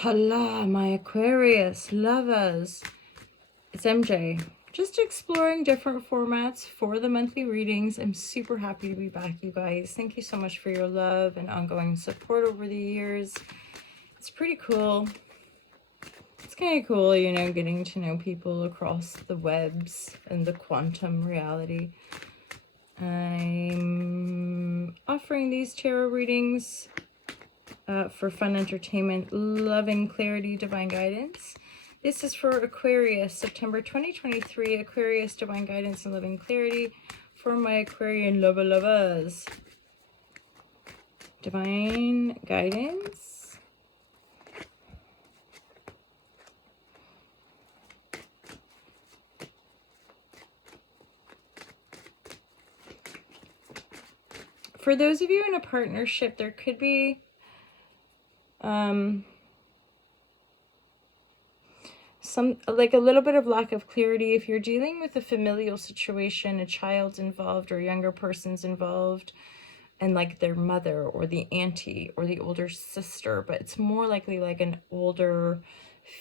Holla, my Aquarius lovers. It's MJ. Just exploring different formats for the monthly readings. I'm super happy to be back, you guys. Thank you so much for your love and ongoing support over the years. It's pretty cool. It's kind of cool, you know, getting to know people across the webs and the quantum reality. I'm offering these tarot readings for fun entertainment, loving clarity, divine guidance. This is for Aquarius, September 2023, Aquarius, divine guidance and loving clarity for my Aquarian lovers. Divine guidance. For those of you in a partnership, there could be like a little bit of lack of clarity. If you're dealing with a familial situation, a child's involved or a younger person's involved, and like their mother or the auntie or the older sister, but it's more likely like an older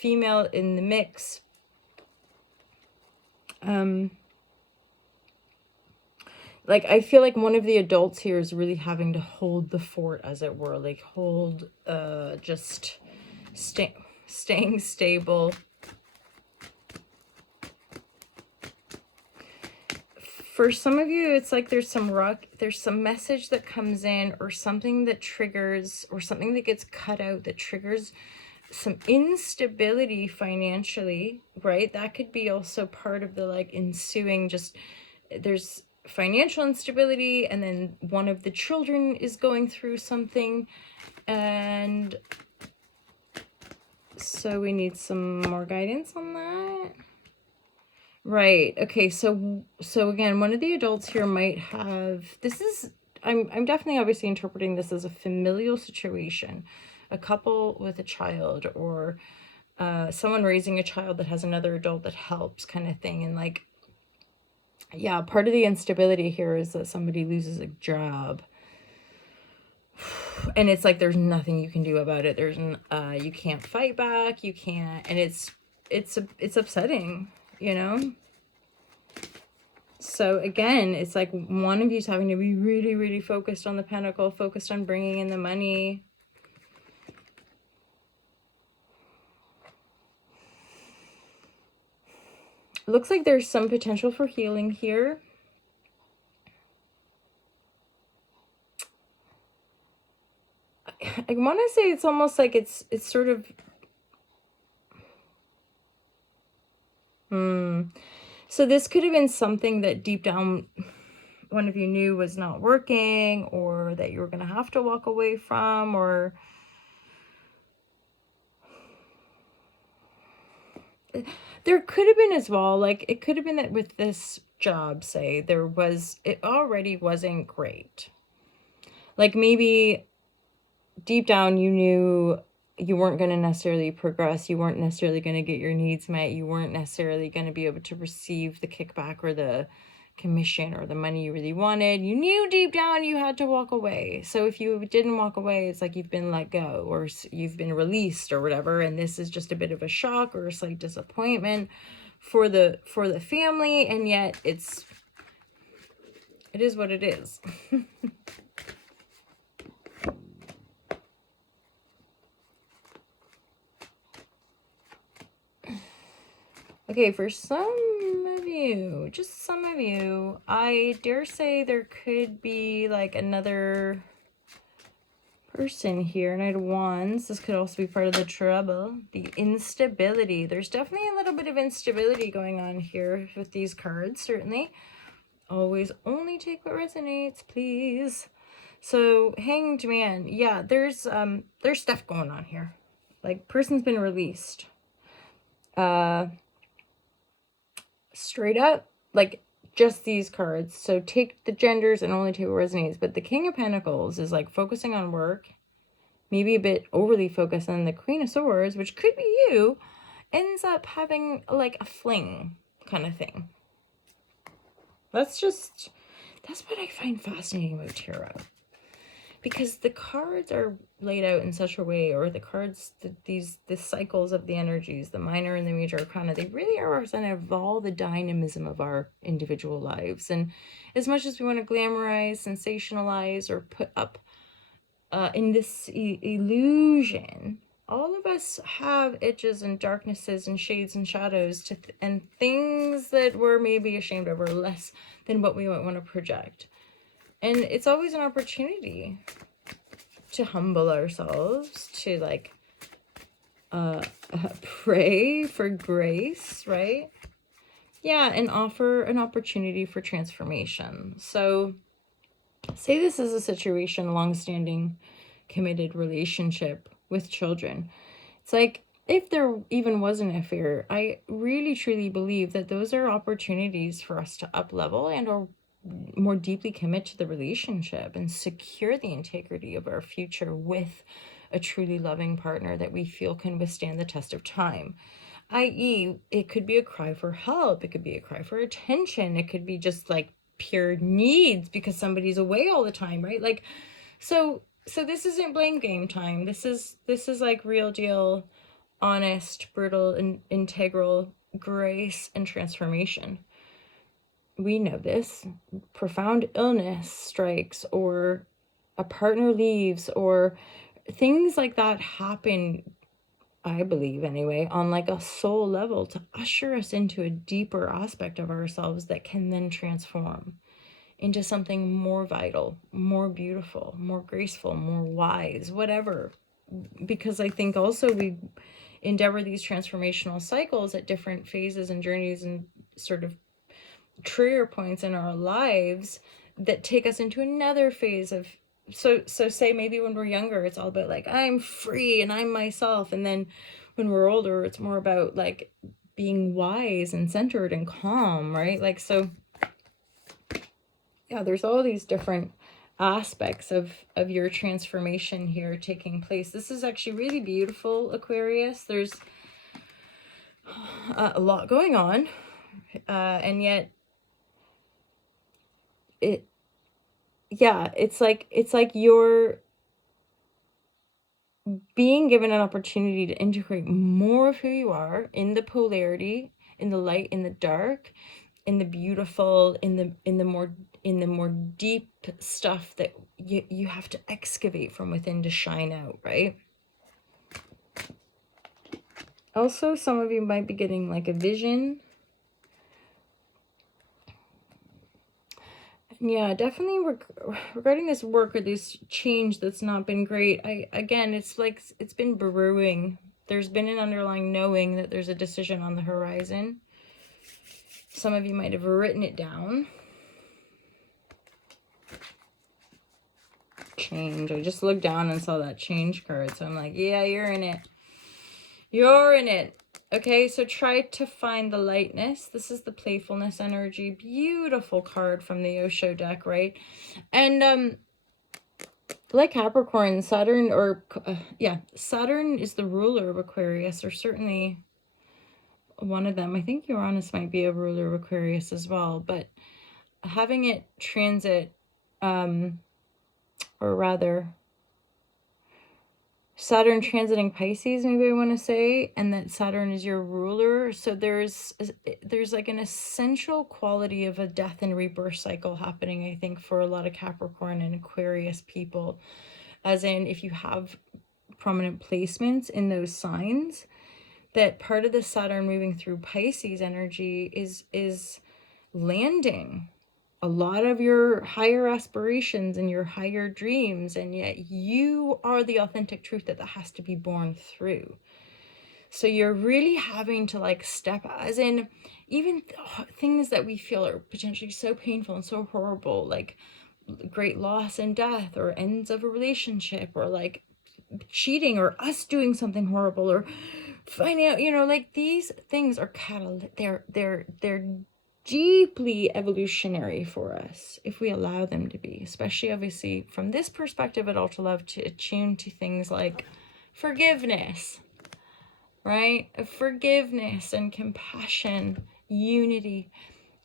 female in the mix. Like, I feel like one of the adults here is really having to hold the fort, as it were, like hold, just staying stable. For some of you, it's like there's some message that comes in or something that triggers or something that gets cut out that triggers some instability financially, right? That could be also part of the like ensuing, just there's financial instability, and then one of the children is going through something, and so we need some more guidance on that. Right. Okay. So again, one of the adults here might have, this is, I'm definitely obviously interpreting this as a familial situation, a couple with a child, or someone raising a child that has another adult that helps, kind of thing. And like, yeah, part of the instability here is that somebody loses a job. And it's like, there's nothing you can do about it. There's, you can't fight back. You can't, and it's upsetting, you know? So again, it's like one of you's having to be really, really focused on the pentacle, focused on bringing in the money. It looks like there's some potential for healing here. I want to say it's almost like it's sort of... So this could have been something that deep down one of you knew was not working, or that you were going to have to walk away from, or... There could have been as well, like it could have been that with this job, say, it already wasn't great. Like maybe deep down you knew you weren't going to necessarily progress. You weren't necessarily going to get your needs met. You weren't necessarily going to be able to receive the kickback or the commission or the money you really wanted. You knew deep down you had to walk away. So if you didn't walk away, it's like you've been let go or you've been released or whatever. And this is just a bit of a shock or a slight disappointment for the family. And yet it is what it is. Okay, for some of you, just some of you, I dare say there could be like another person here. Knight of Wands. This could also be part of the trouble, the instability. There's definitely a little bit of instability going on here with these cards, certainly. Always only take what resonates, please. So, Hanged Man. Yeah, there's stuff going on here. Like, person's been released. Straight up, like just these cards. So take the genders and only take what resonates. But the King of Pentacles is like focusing on work, maybe a bit overly focused. And the Queen of Swords, which could be you, ends up having like a fling kind of thing. That's what I find fascinating about tarot. because the cards are laid out in such a way, or the cards, the cycles of the energies, the minor and the major arcana, they really are representative of all the dynamism of our individual lives. And as much as we want to glamorize, sensationalize, or put up in this illusion, all of us have edges and darknesses and shades and shadows and things that we're maybe ashamed of, or less than what we might want to project. And it's always an opportunity to humble ourselves, to like pray for grace, right? Yeah, and offer an opportunity for transformation. So say this is a situation, a long-standing committed relationship with children. It's like, if there even was an affair, I really truly believe that those are opportunities for us to up level and or more deeply commit to the relationship and secure the integrity of our future with a truly loving partner that we feel can withstand the test of time. I.e., it could be a cry for help, it could be a cry for attention, it could be just like pure needs because somebody's away all the time, right? Like, so this isn't blame game time. This is like real deal, honest, brutal, and integral grace and transformation. We know this. Profound illness strikes, or a partner leaves, or things like that happen, I believe anyway, on like a soul level to usher us into a deeper aspect of ourselves that can then transform into something more vital, more beautiful, more graceful, more wise, whatever. Because I think also we endeavor these transformational cycles at different phases and journeys and sort of trigger points in our lives that take us into another phase of, so say maybe when we're younger, it's all about like, I'm free and I'm myself. And then when we're older, it's more about like being wise and centered and calm, right? Like, so yeah, there's all these different aspects of your transformation here taking place. This is actually really beautiful, Aquarius. There's a lot going on, and yet it's like you're being given an opportunity to integrate more of who you are in the polarity, in the light, in the dark, in the beautiful, in the more deep stuff that you have to excavate from within to shine out, right? Also, some of you might be getting like a vision. Yeah, definitely regarding this work or this change that's not been great. Again, it's like it's been brewing. There's been an underlying knowing that there's a decision on the horizon. Some of you might have written it down. Change. I just looked down and saw that change card. So I'm like, yeah, you're in it. You're in it. Okay, so try to find the lightness. This is the playfulness energy. Beautiful card from the Osho deck, right? And like Capricorn, Saturn, or Saturn is the ruler of Aquarius, or certainly one of them. I think Uranus might be a ruler of Aquarius as well, but having it transit, or rather Saturn transiting Pisces, maybe I want to say, and that Saturn is your ruler. So there's like an essential quality of a death and rebirth cycle happening, I think, for a lot of Capricorn and Aquarius people. As in, if you have prominent placements in those signs, that part of the Saturn moving through Pisces energy is landing a lot of your higher aspirations and your higher dreams, and yet you are the authentic truth that has to be born through. So you're really having to like step, as in even things that we feel are potentially so painful and so horrible, like great loss and death, or ends of a relationship, or like cheating, or us doing something horrible, or finding out, like these things are they're deeply evolutionary for us if we allow them to be, especially obviously from this perspective at Ultra Love, to attune to things like forgiveness, right? Forgiveness and compassion, unity,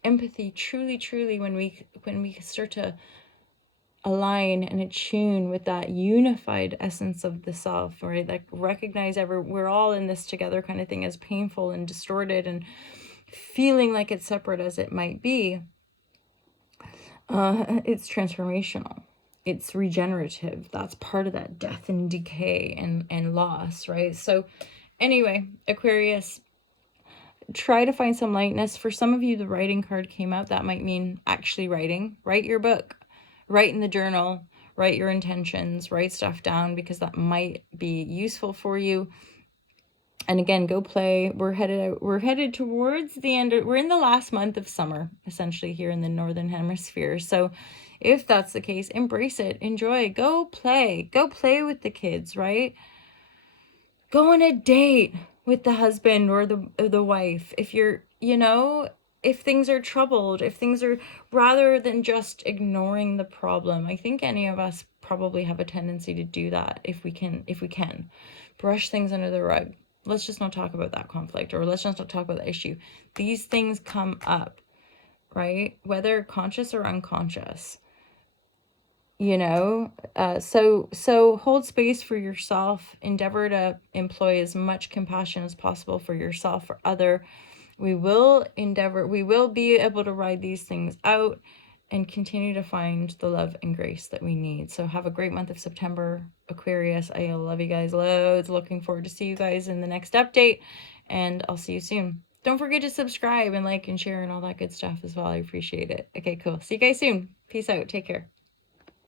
empathy. Truly when we start to align and attune with that unified essence of the self, right? Like recognize we're all in this together kind of thing, as painful and distorted and feeling like it's separate as it might be. It's transformational. It's regenerative. That's part of that death and decay and loss, right? So anyway, Aquarius, try to find some lightness. For some of you, the writing card came out. That might mean actually writing. Write your book. Write in the journal. Write your intentions. Write stuff down, because that might be useful for you. And again, go play. We're headed towards the end. We're in the last month of summer, essentially, here in the Northern Hemisphere. So if that's the case, embrace it. Enjoy. Go play. Go play with the kids, right? Go on a date with the husband or the wife. If you're, if things are troubled, if things are, rather than just ignoring the problem. I think any of us probably have a tendency to do that if we can. Brush things under the rug. Let's just not talk about that conflict, or let's just not talk about the issue. These things come up, right? Whether conscious or unconscious, so hold space for yourself. Endeavor to employ as much compassion as possible for yourself, for other. We will be able to ride these things out and continue to find the love and grace that we need. So have a great month of September, Aquarius. I love you guys loads. Looking forward to see you guys in the next update, and I'll see you soon. Don't forget to subscribe and like and share and all that good stuff as well. I appreciate it. Okay, cool. See you guys soon. Peace out. Take care.